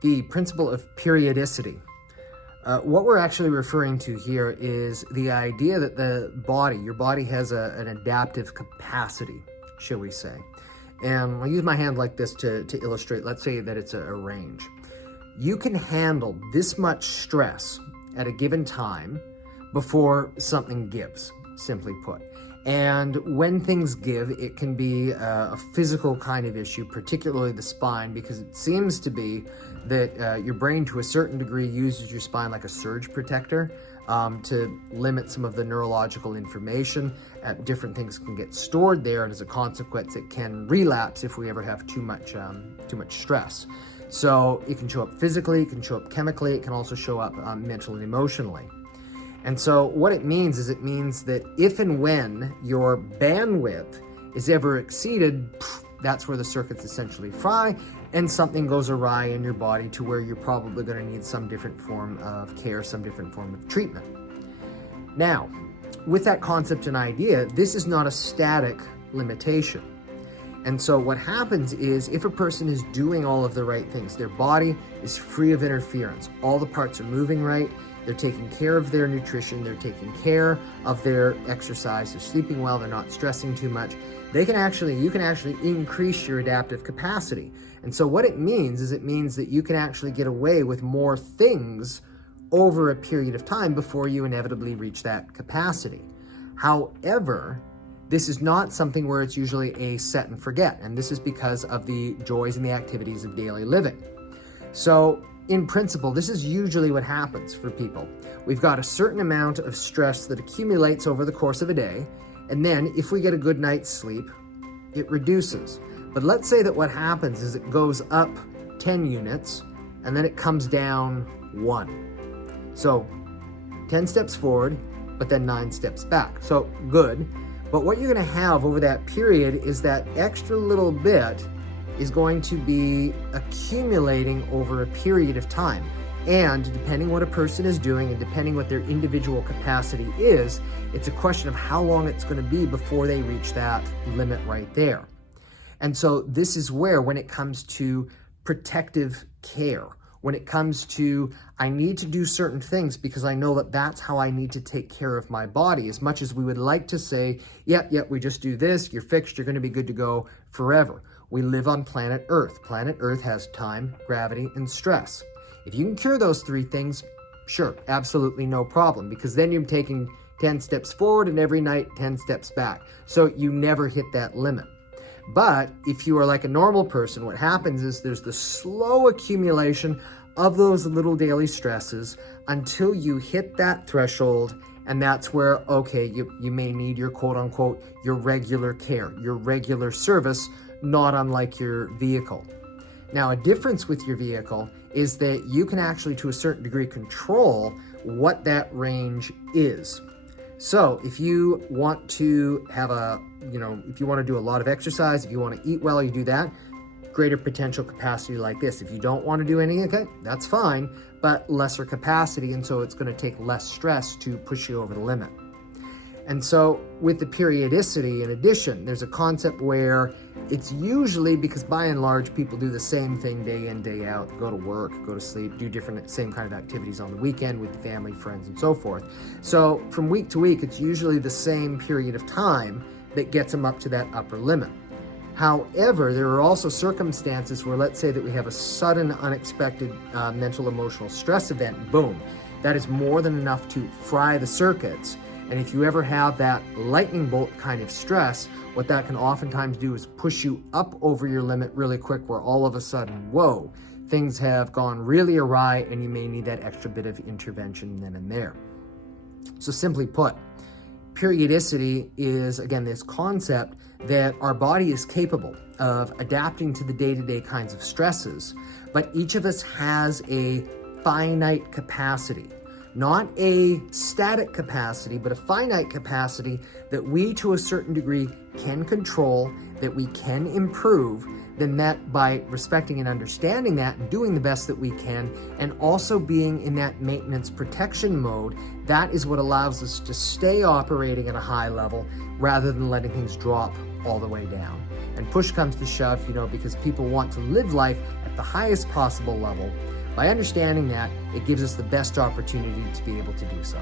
the principle of periodicity. What we're actually referring to here is the idea that your body has an adaptive capacity, shall we say. And I'll use my hand like this to illustrate. Let's say that it's a range. You can handle this much stress at a given time before something gives, simply put. And when things give, it can be a physical kind of issue, particularly the spine, because it seems to be that your brain, to a certain degree, uses your spine like a surge protector to limit some of the neurological information. Different things can get stored there, and as a consequence, it can relapse if we ever have too much stress. So it can show up physically, it can show up chemically, it can also show up mentally and emotionally. And so what it means is that if and when your bandwidth is ever exceeded, that's where the circuits essentially fry and something goes awry in your body to where you're probably going to need some different form of care, some different form of treatment. Now, with that concept and idea, this is not a static limitation. And so what happens is if a person is doing all of the right things, their body is free of interference, all the parts are moving right, they're taking care of their nutrition, they're taking care of their exercise, they're sleeping well, they're not stressing too much, you can actually increase your adaptive capacity. And so what it means is that you can actually get away with more things over a period of time before you inevitably reach that capacity. However, this is not something where it's usually a set and forget, and this is because of the joys and the activities of daily living. So in principle, this is usually what happens for people. We've got a certain amount of stress that accumulates over the course of a day, and then if we get a good night's sleep, it reduces. But let's say that what happens is it goes up 10 units, and then it comes down 1. So 10 steps forward, but then 9 steps back. So good. But what you're going to have over that period is that extra little bit is going to be accumulating over a period of time. And depending what a person is doing and depending what their individual capacity is, it's a question of how long it's going to be before they reach that limit right there. And so this is where, when it comes to protective care, when it comes to, I need to do certain things because I know that that's how I need to take care of my body, as much as we would like to say, yep, we just do this, you're fixed, you're going to be good to go forever. We live on planet Earth. Planet Earth has time, gravity, and stress. If you can cure those 3 things, sure, absolutely no problem, because then you're taking 10 steps forward and every night 10 steps back. So you never hit that limit. But if you are like a normal person, what happens is there's the slow accumulation of those little daily stresses until you hit that threshold, and that's where, okay, you may need your quote-unquote, your regular care, your regular service, not unlike your vehicle. Now, a difference with your vehicle is that you can actually, to a certain degree, control what that range is. So if you want to have if you want to do a lot of exercise, if you want to eat well, you do that, greater potential capacity like this. If you don't want to do anything, okay, that's fine, but lesser capacity, and so it's going to take less stress to push you over the limit. And so with the periodicity, in addition, there's a concept where it's usually, because by and large people do the same thing day in, day out, go to work, go to sleep, do different same kind of activities on the weekend with family, friends, and so forth. So from week to week, it's usually the same period of time that gets them up to that upper limit. However, there are also circumstances where, let's say that we have a sudden, unexpected mental, emotional stress event, boom, that is more than enough to fry the circuits. And if you ever have that lightning bolt kind of stress, what that can oftentimes do is push you up over your limit really quick, where all of a sudden, whoa, things have gone really awry and you may need that extra bit of intervention then and there. So simply put, periodicity is, again, this concept that our body is capable of adapting to the day-to-day kinds of stresses, but each of us has a finite capacity. Not a static capacity, but a finite capacity that we, to a certain degree, can control, that we can improve. Then that, by respecting and understanding that and doing the best that we can, and also being in that maintenance protection mode, that is what allows us to stay operating at a high level rather than letting things drop all the way down. and push comes to shove, because people want to live life at the highest possible level, by understanding that, it gives us the best opportunity to be able to do so.